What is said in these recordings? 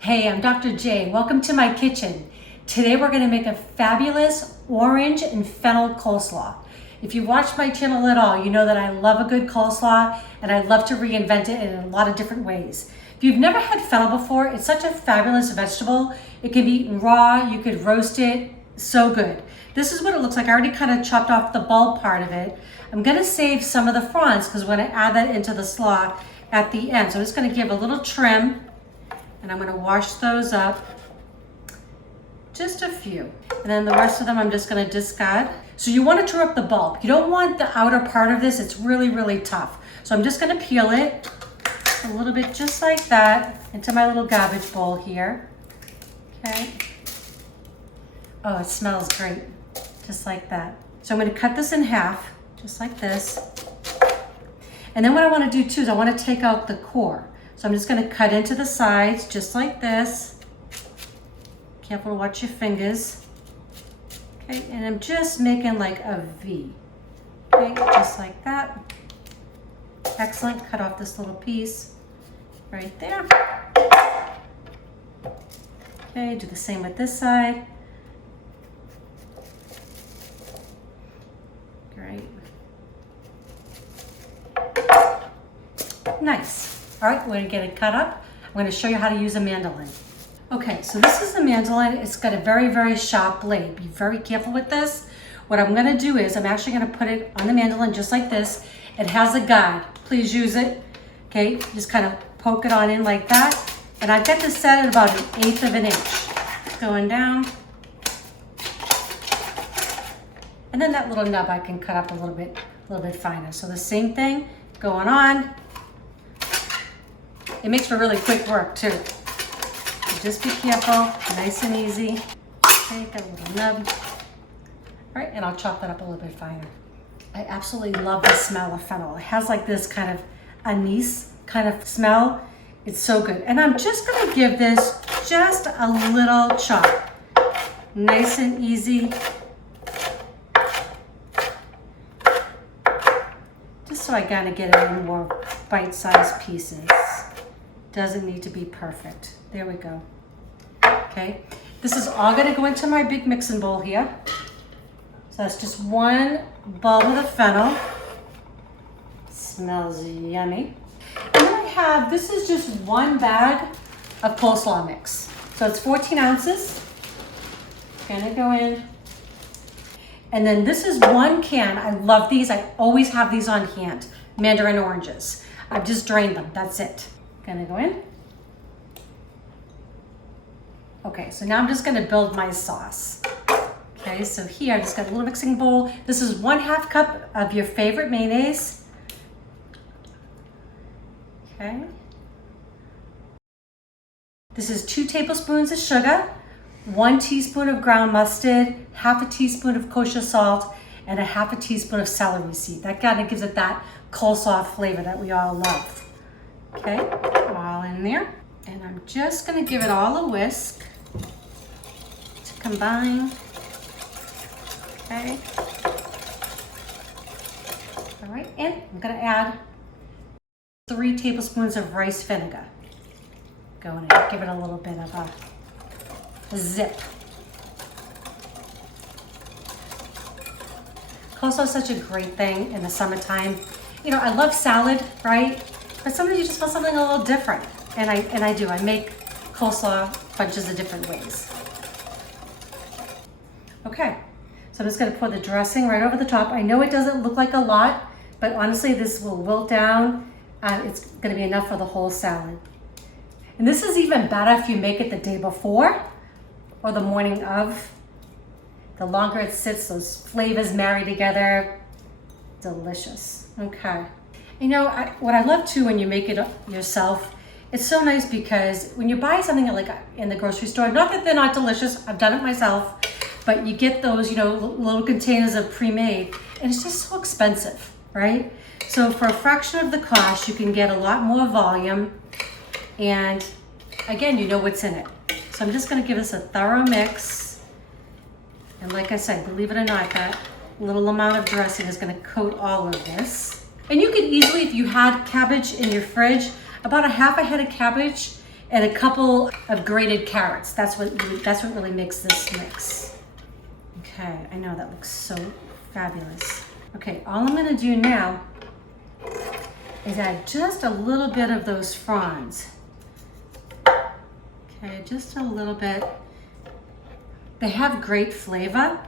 Hey, I'm Dr. J. Welcome to my kitchen. Today we're going to make a fabulous orange and fennel coleslaw. If you watch my channel at all, you know that I love a good coleslaw and I love to reinvent it in a lot of different ways. If you've never had fennel before, it's such a fabulous vegetable. It can be eaten raw, you could roast it, so good. This is what it looks like. I already kind of chopped off the bulb part of it. I'm going to save some of the fronds because we're going to add that into the slaw at the end. So I'm just going to give a little trim. And I'm going to wash those up, just a few. And then the rest of them I'm just going to discard. So you want to trim up the bulb. You don't want the outer part of this. It's really, really tough. So I'm just going to peel it a little bit just like that into my little garbage bowl here. Okay. Oh, it smells great. Just like that. So I'm going to cut this in half, just like this. And then what I want to do too is I want to take out the core. So I'm just going to cut into the sides just like this. Careful to watch your fingers. Okay, and I'm just making like a V. Okay, just like that. Excellent. Cut off this little piece right there. Okay, do the same with this side. Great. Nice. All right, we're gonna get it cut up. I'm gonna show you how to use a mandolin. Okay, so this is the mandolin. It's got a very, very sharp blade. Be very careful with this. What I'm gonna do is I'm actually gonna put it on the mandolin just like this. It has a guide. Please use it. Okay, just kind of poke it on in like that. And I've got this set at about 1/8 of an inch. Going down. And then that little nub I can cut up a little bit finer. So the same thing going on. It makes for really quick work too. So just be careful, nice and easy. Okay, got a little nub. All right, and I'll chop that up a little bit finer. I absolutely love the smell of fennel. It has like this kind of anise kind of smell. It's so good. And I'm just gonna give this just a little chop. Nice and easy. Just so I gotta get it in more bite-sized pieces. Doesn't need to be perfect. There we go. Okay, this is all gonna go into my big mixing bowl here. So that's just one bulb of the fennel. Smells yummy. And then I have, this is just one bag of coleslaw mix. So it's 14 ounces. Gonna go in. And then this is one can. I love these. I always have these on hand. Mandarin oranges. I've just drained them. That's it. Gonna go in. Okay, so now I'm just gonna build my sauce. Okay, so here I just got a little mixing bowl. This is 1/2 cup of your favorite mayonnaise. Okay. This is 2 tablespoons of sugar, 1 teaspoon of ground mustard, 1/2 teaspoon of kosher salt, and 1/2 teaspoon of celery seed. That kind of gives it that coleslaw flavor that we all love. Okay, all in there. And I'm just gonna give it all a whisk to combine. Okay. All right, and I'm gonna add 3 tablespoons of rice vinegar. Go in and give it a little bit of a zip. Coleslaw is such a great thing in the summertime. You know, I love salad, right? But sometimes you just want something a little different. And I do. I make coleslaw bunches of different ways. Okay, so I'm just gonna pour the dressing right over the top. I know it doesn't look like a lot, but honestly, this will wilt down. It's gonna be enough for the whole salad. And this is even better if you make it the day before or the morning of. The longer it sits, those flavors marry together. Delicious. Okay. You know, what I love too when you make it yourself, it's so nice because when you buy something like in the grocery store, not that they're not delicious, I've done it myself, but you get those, you know, little containers of pre-made, and it's just so expensive, right? So for a fraction of the cost, you can get a lot more volume, and again, you know what's in it. So I'm just gonna give this a thorough mix. And like I said, believe it or not, that little amount of dressing is gonna coat all of this. And you could easily, if you had cabbage in your fridge, about a half a head of cabbage, and a couple of grated carrots. That's what really makes this mix. Okay, I know that looks so fabulous. Okay, all I'm gonna do now is add just a little bit of those fronds. Okay, just a little bit. They have great flavor,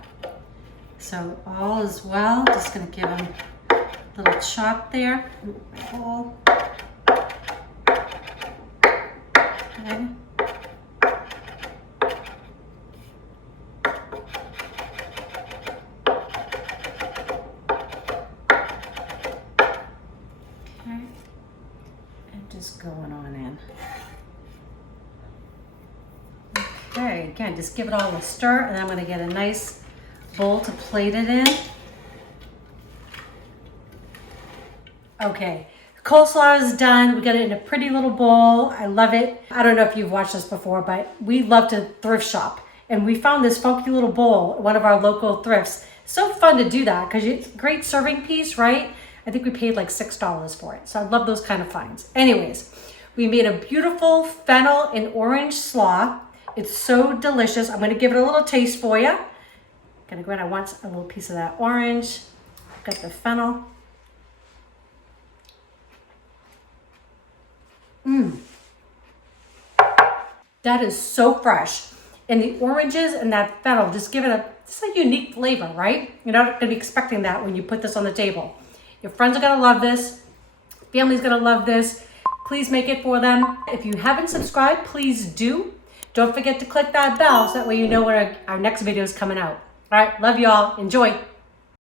so all is well. Just gonna give them a little chop there. My bowl. Okay. And just going on in. Okay, again, just give it all a stir, and I'm going to get a nice bowl to plate it in. Okay, coleslaw is done. We got it in a pretty little bowl. I love it. I don't know if you've watched this before, but we love to thrift shop, and we found this funky little bowl at one of our local thrifts. So fun to do that because it's a great serving piece, right? I think we paid like $6 for it. So I love those kind of finds. Anyways, we made a beautiful fennel and orange slaw. It's so delicious. I'm going to give it a little taste for you. Gonna go ahead. I want a little piece of that orange. Got the fennel. That is so fresh. And the oranges and that fennel just give it a unique flavor, right? You're not gonna be expecting that when you put this on the table. Your friends are gonna love this. Family's gonna love this. Please make it for them. If you haven't subscribed, please do. Don't forget to click that bell so that way you know when our next video is coming out. All right, love y'all. Enjoy.